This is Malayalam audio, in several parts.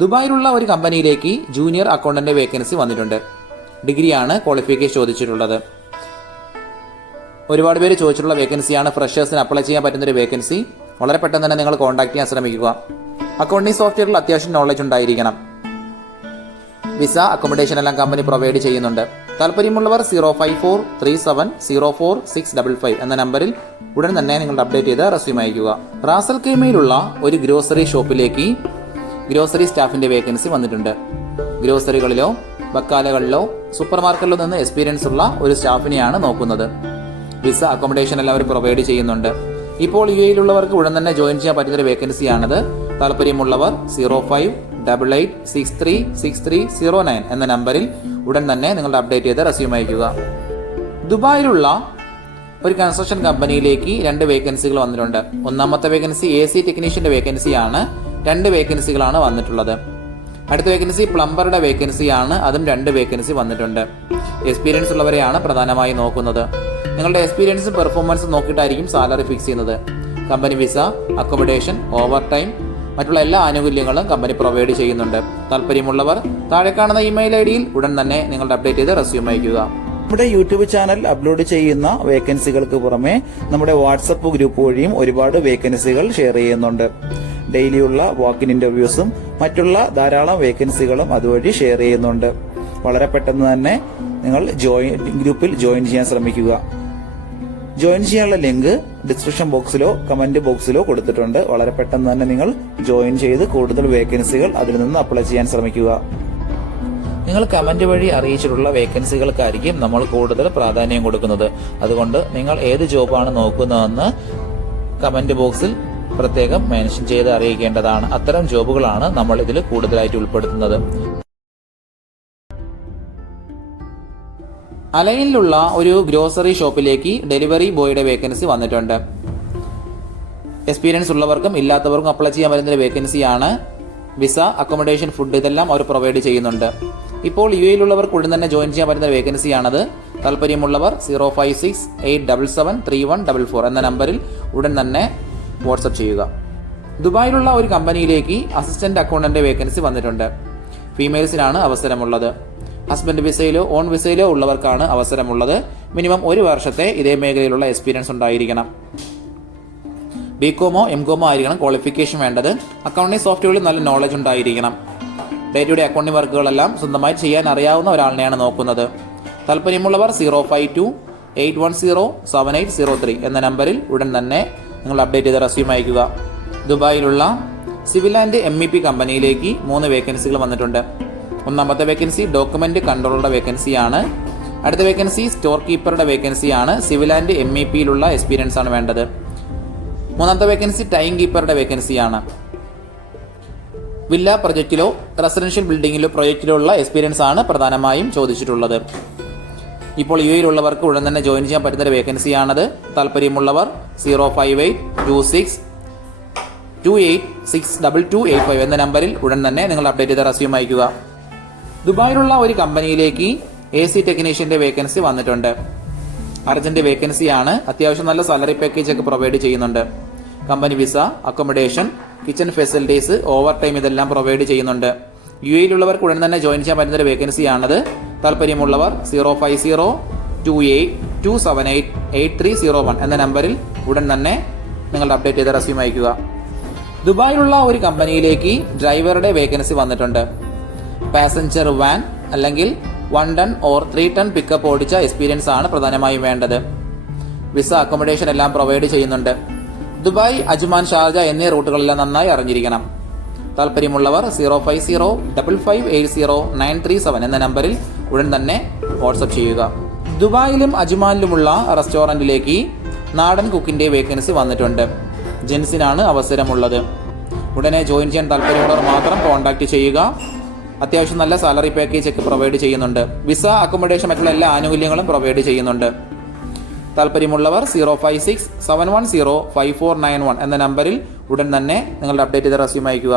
ദുബായിലുള്ള ഒരു കമ്പനിയിലേക്ക് ജൂനിയർ അക്കൗണ്ടന്റ് വേക്കൻസി വന്നിട്ടുണ്ട്. ഡിഗ്രിയാണ് ക്വാളിഫിക്കേഷൻ ചോദിച്ചിട്ടുള്ളത്. ഒരുപാട് പേര് ചോദിച്ചിട്ടുള്ള വേക്കൻസിയാണ്. ഫ്രഷേഴ്സിന് അപ്ലൈ ചെയ്യാൻ പറ്റുന്ന ഒരു വേക്കൻസി. വളരെ പെട്ടെന്ന് തന്നെ നിങ്ങൾ കോൺടാക്ട് ചെയ്യാൻ ശ്രമിക്കുക. അക്കൗണ്ടിങ് സോഫ്റ്റ്വെയറിൽ അത്യാവശ്യം നോളജ് ഉണ്ടായിരിക്കണം. വിസ അക്കോമഡേഷൻ എല്ലാം കമ്പനി പ്രൊവൈഡ് ചെയ്യുന്നുണ്ട്. താല്പര്യമുള്ളവർ zero five four three seven zero four six double five എന്ന നമ്പറിൽ ഉടൻ തന്നെ നിങ്ങൾ അപ്ഡേറ്റ് ചെയ്ത് റെസ്യൂം അയക്കുക റാസൽ കെയ്മയിലുള്ള ഒരു ഗ്രോസറി ഷോപ്പിലേക്ക് ഗ്രോസറി സ്റ്റാഫിന്റെ വേക്കൻസി വന്നിട്ടുണ്ട്. ഗ്രോസറികളിലോ ബക്കാലകളിലോ സൂപ്പർ മാർക്കറ്റിലോ നിന്ന് എക്സ്പീരിയൻസ് ഉള്ള ഒരു സ്റ്റാഫിനെയാണ് നോക്കുന്നത്. വിസ അക്കോമഡേഷൻ എല്ലാം അവർ പ്രൊവൈഡ് ചെയ്യുന്നുണ്ട്. ഇപ്പോൾ യു എയിലുള്ളവർക്ക് ഉടൻ തന്നെ ജോയിൻ ചെയ്യാൻ പറ്റുന്നൊരു വേക്കൻസിയാണിത് താല്പര്യമുള്ളവർ zero five double eight six three six three zero nine എന്ന നമ്പറിൽ ഉടൻ തന്നെ നിങ്ങളുടെ അപ്ഡേറ്റ് ചെയ്ത് റെസ്യൂം അയക്കുക ദുബായിലുള്ള ഒരു കൺസ്ട്രക്ഷൻ കമ്പനിയിലേക്ക് രണ്ട് വേക്കൻസികൾ വന്നിട്ടുണ്ട്. ഒന്നാമത്തെ വേക്കൻസി എ സി ടെക്നീഷ്യന്റെ വേക്കൻസിയാണ് രണ്ട് വേക്കൻസികളാണ് വന്നിട്ടുള്ളത്. അടുത്ത വേക്കൻസി പ്ലംബറുടെ വേക്കൻസിയാണ് അതും രണ്ട് വേക്കൻസി വന്നിട്ടുണ്ട്. എക്സ്പീരിയൻസ് ഉള്ളവരെയാണ് പ്രധാനമായി നോക്കുന്നത്. നിങ്ങളുടെ എക്സ്പീരിയൻസും പെർഫോമൻസും നോക്കിയിട്ടായിരിക്കും സാലറി ഫിക്സ് ചെയ്യുന്നത്. Company visa accommodation over time മറ്റുള്ള എല്ലാ ആനുകൂല്യങ്ങളും കമ്പനി പ്രൊവൈഡ് ചെയ്യുന്നുണ്ട്. താല്പര്യമുള്ളവർ താഴെ കാണുന്ന ഇമെയിൽ ഐ ഡിയിൽ ഉടൻ തന്നെ നിങ്ങളുടെ അപ്ഡേറ്റ് ചെയ്ത് റെസ്യൂം അയക്കുക നമ്മുടെ യൂട്യൂബ് ചാനൽ അപ്ലോഡ് ചെയ്യുന്ന വേക്കൻസികൾക്ക് പുറമെ നമ്മുടെ വാട്സപ്പ് ഗ്രൂപ്പ് വഴിയും ഒരുപാട് വേക്കൻസികൾ ഷെയർ ചെയ്യുന്നുണ്ട്. ഡെയിലിയുള്ള വാക്കിൻ ഇന്റർവ്യൂസും മറ്റുള്ള ധാരാളം വേക്കൻസികളും അതുവഴി ഷെയർ ചെയ്യുന്നുണ്ട്. വളരെ പെട്ടെന്ന് തന്നെ നിങ്ങൾ ജോയിൻ ഗ്രൂപ്പിൽ ജോയിൻ ചെയ്യാൻ ശ്രമിക്കുക. ജോയിൻ ചെയ്യാനുള്ള ലിങ്ക് ഡിസ്ക്രിപ്ഷൻ ബോക്സിലോ കമന്റ് ബോക്സിലോ കൊടുത്തിട്ടുണ്ട്. വളരെ പെട്ടെന്ന് തന്നെ നിങ്ങൾ ജോയിൻ ചെയ്ത് കൂടുതൽ വേക്കൻസികൾ അതിൽ നിന്ന് അപ്ലൈ ചെയ്യാൻ ശ്രമിക്കുക. നിങ്ങൾ കമന്റ് വഴി അറിയിച്ചിട്ടുള്ള വേക്കൻസികൾക്കായിരിക്കും നമ്മൾ കൂടുതൽ പ്രാധാന്യം കൊടുക്കുന്നത്. അതുകൊണ്ട് നിങ്ങൾ ഏത് ജോബാണ് നോക്കുന്നതെന്ന് കമന്റ് ബോക്സിൽ പ്രത്യേകം മെൻഷൻ ചെയ്ത് അറിയിക്കേണ്ടതാണ്. അത്തരം ജോബുകളാണ് നമ്മൾ ഇതിൽ കൂടുതലായിട്ട് ഉൾപ്പെടുത്തുന്നത്. അലൈനിലുള്ള ഒരു ഗ്രോസറി ഷോപ്പിലേക്ക് ഡെലിവറി ബോയുടെ വേക്കൻസി വന്നിട്ടുണ്ട്. എക്സ്പീരിയൻസ് ഉള്ളവർക്കും ഇല്ലാത്തവർക്കും അപ്ലൈ ചെയ്യാൻ ഒരു വേക്കൻസിയാണ് വിസ അക്കോമഡേഷൻ ഫുഡ് ഇതെല്ലാം അവർ പ്രൊവൈഡ് ചെയ്യുന്നുണ്ട്. ഇപ്പോൾ യു എയിലുള്ളവർക്ക് ഉടൻ തന്നെ ജോയിൻ ചെയ്യാൻ പറ്റുന്ന വേക്കൻസിയാണത്. താല്പര്യമുള്ളവർ zero five six eight double seven three one double four എന്ന നമ്പറിൽ ഉടൻ തന്നെ വാട്സപ്പ് ചെയ്യുക. ദുബായിലുള്ള ഒരു കമ്പനിയിലേക്ക് അസിസ്റ്റന്റ് അക്കൗണ്ടന്റ് വേക്കൻസി വന്നിട്ടുണ്ട്. ഫീമെയിൽസിനാണ് അവസരമുള്ളത്. ഹസ്ബൻഡ് വിസയിലോ ഓൺ വിസയിലോ ഉള്ളവർക്കാണ് അവസരമുള്ളത്. മിനിമം ഒരു വർഷത്തെ ഇതേ മേഖലയിലുള്ള എക്സ്പീരിയൻസ് ഉണ്ടായിരിക്കണം. ബികോമോ എം കോമോ ആയിരിക്കണം ക്വാളിഫിക്കേഷൻ വേണ്ടത്. അക്കൗണ്ടിംഗ് സോഫ്റ്റ്വെയറിൽ നല്ല നോളജ് ഉണ്ടായിരിക്കണം. ഡേ ടു ഡേ അക്കൗണ്ടിംഗ് വർക്കുകളെല്ലാം സ്വന്തമായി ചെയ്യാൻ അറിയാവുന്ന ഒരാളിനെയാണ് നോക്കുന്നത്. താല്പര്യമുള്ളവർ zero five two eight one zero seven eight zero three എന്ന നമ്പറിൽ ഉടൻ തന്നെ നിങ്ങൾ അപ്ഡേറ്റ് ചെയ്ത റെസ്യൂം അയക്കുക ദുബായിലുള്ള civil and M E P കമ്പനിയിലേക്ക് മൂന്ന് വേക്കൻസികൾ വന്നിട്ടുണ്ട്. ഒന്നാമത്തെ വേക്കൻസി ഡോക്യുമെന്റ് കൺട്രോളറുടെ വേക്കൻസിയാണ് അടുത്ത വേക്കൻസി സ്റ്റോർ കീപ്പറുടെ വേക്കൻസിയാണ് സിവിൽ ആൻഡ് എം ഇ പിയിലുള്ള എക്സ്പീരിയൻസ് ആണ് വേണ്ടത്. മൂന്നാമത്തെ വേക്കൻസി ടൈം കീപ്പറുടെ വേക്കൻസിയാണ് വില്ല പ്രൊജക്റ്റിലോ റെസിഡൻഷ്യൽ ബിൽഡിങ്ങിലോ പ്രൊജക്റ്റിലോ ഉള്ള എക്സ്പീരിയൻസ് ആണ് പ്രധാനമായും ചോദിച്ചിട്ടുള്ളത്. ഇപ്പോൾ യു എയിലുള്ളവർക്ക് ഉടൻ തന്നെ ജോയിൻ ചെയ്യാൻ പറ്റുന്ന ഒരു വേക്കൻസിയാണത് താല്പര്യമുള്ളവർ zero five eight two six two eight six double two eight five എന്ന നമ്പറിൽ ഉടൻ തന്നെ നിങ്ങൾ അപ്ഡേറ്റ് ചെയ്ത റെസ്യൂം അയക്കുക ദുബായിലുള്ള ഒരു കമ്പനിയിലേക്ക് എ സി ടെക്നീഷ്യന്റെ വേക്കൻസി വന്നിട്ടുണ്ട്. അർജന്റ് വേക്കൻസി ആണ്. അത്യാവശ്യം നല്ല സാലറി പാക്കേജ് ഒക്കെ പ്രൊവൈഡ് ചെയ്യുന്നുണ്ട്. Company visa accommodation kitchen facilities overtime ഇതെല്ലാം പ്രൊവൈഡ് ചെയ്യുന്നുണ്ട്. യു എയിലുള്ളവർക്ക് ഉടൻ തന്നെ ജോയിൻ ചെയ്യാൻ പറ്റുന്ന ഒരു വേക്കൻസി ആണത്. താല്പര്യമുള്ളവർ zero five zero two eight two seven eight eight three zero one എന്ന നമ്പറിൽ ഉടൻ തന്നെ നിങ്ങളുടെ അപ്ഡേറ്റ് ചെയ്ത റെസ്യൂം അയക്കുക ദുബായിലുള്ള ഒരു കമ്പനിയിലേക്ക് ഡ്രൈവറുടെ വേക്കൻസി വന്നിട്ടുണ്ട്. പാസഞ്ചർ വാൻ അല്ലെങ്കിൽ one ton or three ton pickup ഓടിച്ച എക്സ്പീരിയൻസ് ആണ് പ്രധാനമായും വേണ്ടത്. വിസ അക്കോമഡേഷൻ എല്ലാം പ്രൊവൈഡ് ചെയ്യുന്നുണ്ട്. ദുബായ് അജ്മാൻ ഷാർജ എന്നീ റൂട്ടുകളെല്ലാം നന്നായി അറിഞ്ഞിരിക്കണം. താല്പര്യമുള്ളവർ zero five zero double five eight zero nine three seven എന്ന നമ്പറിൽ ഉടൻ തന്നെ വാട്സപ്പ് ചെയ്യുക. ദുബായിലും അജ്മാനിലുമുള്ള റെസ്റ്റോറന്റിലേക്ക് നാടൻ കുക്കിന്റെ വേക്കൻസി വന്നിട്ടുണ്ട്. ജെൻസിനാണ് അവസരമുള്ളത്. ഉടനെ ജോയിൻ ചെയ്യാൻ താല്പര്യമുള്ളവർ മാത്രം കോൺടാക്റ്റ് ചെയ്യുക. അത്യാവശ്യം നല്ല സാലറി പാക്കേജ് ഒക്കെ പ്രൊവൈഡ് ചെയ്യുന്നുണ്ട്. വിസ അക്കോമഡേഷൻ മറ്റുള്ള എല്ലാ ആനുകൂല്യങ്ങളും പ്രൊവൈഡ് ചെയ്യുന്നുണ്ട്. താല്പര്യമുള്ളവർ zero five six seven one zero five four nine one എന്ന നമ്പറിൽ ഉടൻ തന്നെ നിങ്ങളുടെ അപ്ഡേറ്റ് ചെയ്ത റെസ്യൂം അയക്കുക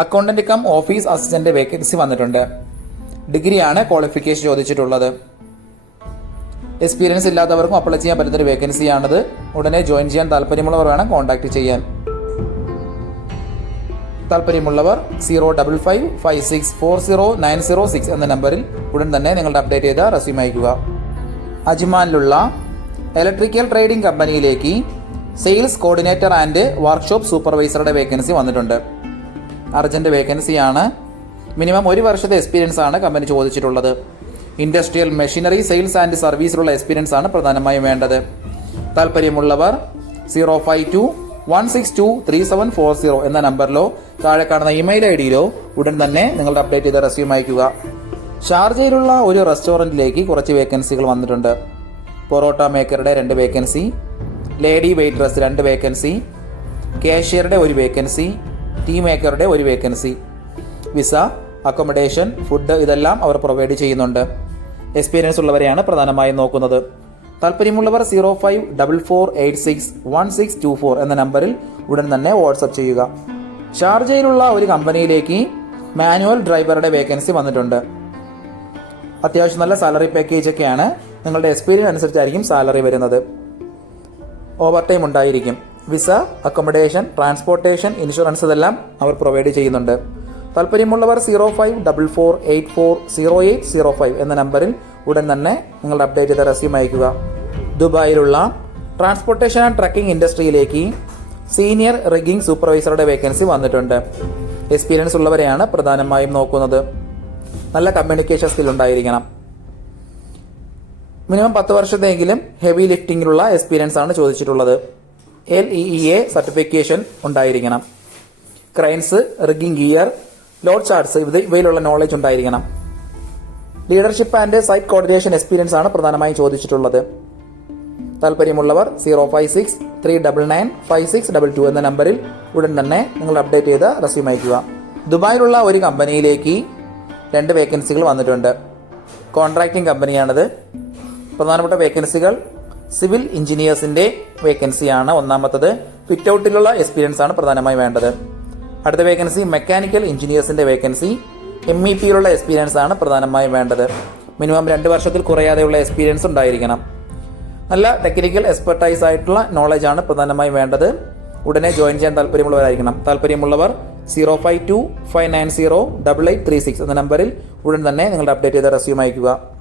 accountant cum office assistant vacancy വന്നിട്ടുണ്ട്. ഡിഗ്രിയാണ് ക്വാളിഫിക്കേഷൻ ചോദിച്ചിട്ടുള്ളത്. എക്സ്പീരിയൻസ് ഇല്ലാത്തവർക്കും അപ്ലൈ ചെയ്യാൻ പറ്റുന്നൊരു വേക്കൻസിയാണിത് ഉടനെ ജോയിൻ ചെയ്യാൻ താല്പര്യമുള്ളവർ വേണം കോൺടാക്ട് ചെയ്യാൻ. താല്പര്യമുള്ളവർ zero double five five six four zero nine zero six എന്ന നമ്പറിൽ ഉടൻ തന്നെ നിങ്ങളുടെ അപ്ഡേറ്റ് ചെയ്ത റെസ്യൂം അയക്കുക അജ്മാനിലുള്ള ഇലക്ട്രിക്കൽ ട്രേഡിംഗ് കമ്പനിയിലേക്ക് സെയിൽസ് കോർഡിനേറ്റർ ആൻഡ് വർക്ക്ഷോപ്പ് സൂപ്പർവൈസറുടെ വേക്കൻസി വന്നിട്ടുണ്ട്. അർജന്റ് വേക്കൻസിയാണ്. മിനിമം ഒരു വർഷത്തെ എക്സ്പീരിയൻസ് ആണ് കമ്പനി ചോദിച്ചിട്ടുള്ളത്. ഇൻഡസ്ട്രിയൽ മെഷീനറി സെയിൽസ് ആൻഡ് സർവീസിലുള്ള എക്സ്പീരിയൻസ് ആണ് പ്രധാനമായും വേണ്ടത്. താല്പര്യമുള്ളവർ zero five two one six two three seven four zero എന്ന നമ്പറിലോ താഴെ കാണുന്ന ഇമെയിൽ ഐ ഡിയിലോ ഉടൻ തന്നെ നിങ്ങളുടെ അപ്ഡേറ്റ് ചെയ്ത റെസ്യൂം അയക്കുക ഷാർജയിലുള്ള ഒരു റെസ്റ്റോറന്റിലേക്ക് കുറച്ച് വേക്കൻസികൾ വന്നിട്ടുണ്ട്. പൊറോട്ട മേക്കറുടെ രണ്ട് വേക്കൻസി ലേഡി വെയിറ്റ്രസ് രണ്ട് വേക്കൻസി കാഷ്യറുടെ ഒരു വേക്കൻസി ടീ മേക്കറുടെ ഒരു വേക്കൻസി വിസ അക്കോമഡേഷൻ ഫുഡ് ഇതെല്ലാം അവർ പ്രൊവൈഡ് ചെയ്യുന്നുണ്ട്. എക്സ്പീരിയൻസ് ഉള്ളവരെയാണ് പ്രധാനമായും നോക്കുന്നത്. താല്പര്യമുള്ളവർ zero five double four eight six one six two four എന്ന നമ്പറിൽ ഉടൻ തന്നെ വാട്സപ്പ് ചെയ്യുക. ഷാർജയിലുള്ള ഒരു കമ്പനിയിലേക്ക് മാനുവൽ ഡ്രൈവറുടെ വേക്കൻസി വന്നിട്ടുണ്ട്. അത്യാവശ്യം നല്ല സാലറി പാക്കേജ് ഒക്കെയാണ് നിങ്ങളുടെ എക്സ്പീരിയൻസ് അനുസരിച്ചായിരിക്കും സാലറി വരുന്നത്. ഓവർ ടൈം ഉണ്ടായിരിക്കും. വിസ അക്കോമഡേഷൻ ട്രാൻസ്പോർട്ടേഷൻ ഇൻഷുറൻസ് ഇതെല്ലാം അവർ പ്രൊവൈഡ് ചെയ്യുന്നുണ്ട്. താല്പര്യമുള്ളവർ zero five double four eight four zero eight zero five എന്ന നമ്പറിൽ ഉടൻ തന്നെ നിങ്ങളുടെ അപ്ഡേറ്റ് ചെയ്ത റെസ്യൂം അയക്കുക ദുബായിലുള്ള ട്രാൻസ്പോർട്ടേഷൻ ആൻഡ് ട്രക്കിംഗ് ഇൻഡസ്ട്രിയിലേക്ക് സീനിയർ റിഗിംഗ് സൂപ്പർവൈസറുടെ വേക്കൻസി വന്നിട്ടുണ്ട്. എക്സ്പീരിയൻസ് ഉള്ളവരെയാണ് പ്രധാനമായും നോക്കുന്നത്. നല്ല കമ്മ്യൂണിക്കേഷൻ സ്കിൽ ഉണ്ടായിരിക്കണം. മിനിമം പത്ത് വർഷത്തെങ്കിലും ഹെവി ലിഫ്റ്റിങ്ങിലുള്ള എക്സ്പീരിയൻസ് ആണ് ചോദിച്ചിട്ടുള്ളത്. L E E A certification ഉണ്ടായിരിക്കണം. Cranes rigging gear load charts ഇവയിലുള്ള knowledge ഉണ്ടായിരിക്കണം. Leadership and site coordination experience ആണ് പ്രധാനമായും ചോദിച്ചിട്ടുള്ളത്. താല്പര്യമുള്ളവർ zero five six three double nine five six double two എന്ന നമ്പറിൽ ഉടൻ തന്നെ നിങ്ങൾ അപ്ഡേറ്റ് ചെയ്ത് റെസ്യൂം അയക്കുക ദുബായിലുള്ള ഒരു കമ്പനിയിലേക്ക് രണ്ട് വേക്കൻസികൾ വന്നിട്ടുണ്ട്. കോൺട്രാക്ടിംഗ് കമ്പനിയാണിത് പ്രധാനപ്പെട്ട വേക്കൻസികൾ സിവിൽ എഞ്ചിനീയേഴ്സിന്റെ വേക്കൻസിയാണ് ഒന്നാമത്തത്. ഫിറ്റ് ഔട്ടിലുള്ള എക്സ്പീരിയൻസ് ആണ് പ്രധാനമായി വേണ്ടത്. അടുത്ത വേക്കൻസി മെക്കാനിക്കൽ എഞ്ചിനീയേഴ്സിന്റെ വേക്കൻസി. എം ഇ പിയിലുള്ള എക്സ്പീരിയൻസ് ആണ് പ്രധാനമായും വേണ്ടത്. മിനിമം രണ്ട് വർഷത്തിൽ കുറയാതെയുള്ള എക്സ്പീരിയൻസ് ഉണ്ടായിരിക്കണം. നല്ല ടെക്നിക്കൽ എക്സ്പെർട്ടൈസ് ആയിട്ടുള്ള നോളജ് ആണ് പ്രധാനമായും വേണ്ടത്. ഉടനെ ജോയിൻ ചെയ്യാൻ താല്പര്യമുള്ളവരായിരിക്കണം. താല്പര്യമുള്ളവർ zero five two five nine zero double eight three six എന്ന നമ്പറിൽ ഉടൻ തന്നെ നിങ്ങളുടെ അപ്ഡേറ്റ് ചെയ്ത റെസ്യൂം അയക്കുക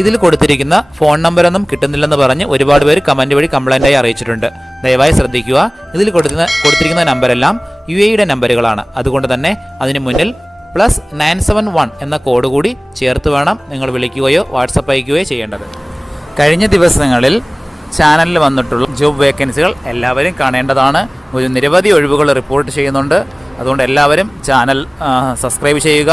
ഇതിൽ കൊടുത്തിരിക്കുന്ന ഫോൺ നമ്പറൊന്നും കിട്ടുന്നില്ലെന്ന് പറഞ്ഞ് ഒരുപാട് പേര് കമന്റ് വഴി കംപ്ലൈന്റ് ആയി അറിയിച്ചിട്ടുണ്ട്. ദയവായി ശ്രദ്ധിക്കുക. ഇതിൽ കൊടുക്കുന്ന കൊടുത്തിരിക്കുന്ന നമ്പരെല്ലാം യു എയുടെ നമ്പറുകളാണ്. അതുകൊണ്ട് തന്നെ അതിന് മുന്നിൽ പ്ലസ് നയൻ സെവൻ വൺ എന്ന കോഡ് കൂടി ചേർത്ത് വേണം നിങ്ങൾ വിളിക്കുകയോ വാട്സപ്പ് അയക്കുകയോ ചെയ്യേണ്ടത്. കഴിഞ്ഞ ദിവസങ്ങളിൽ ചാനലിൽ വന്നിട്ടുള്ള ജോബ് വേക്കൻസികൾ എല്ലാവരും കാണേണ്ടതാണ്. ഒരു നിരവധി ഒഴിവുകൾ റിപ്പോർട്ട് ചെയ്യുന്നുണ്ട്. അതുകൊണ്ട് എല്ലാവരും ചാനൽ സബ്സ്ക്രൈബ് ചെയ്യുക.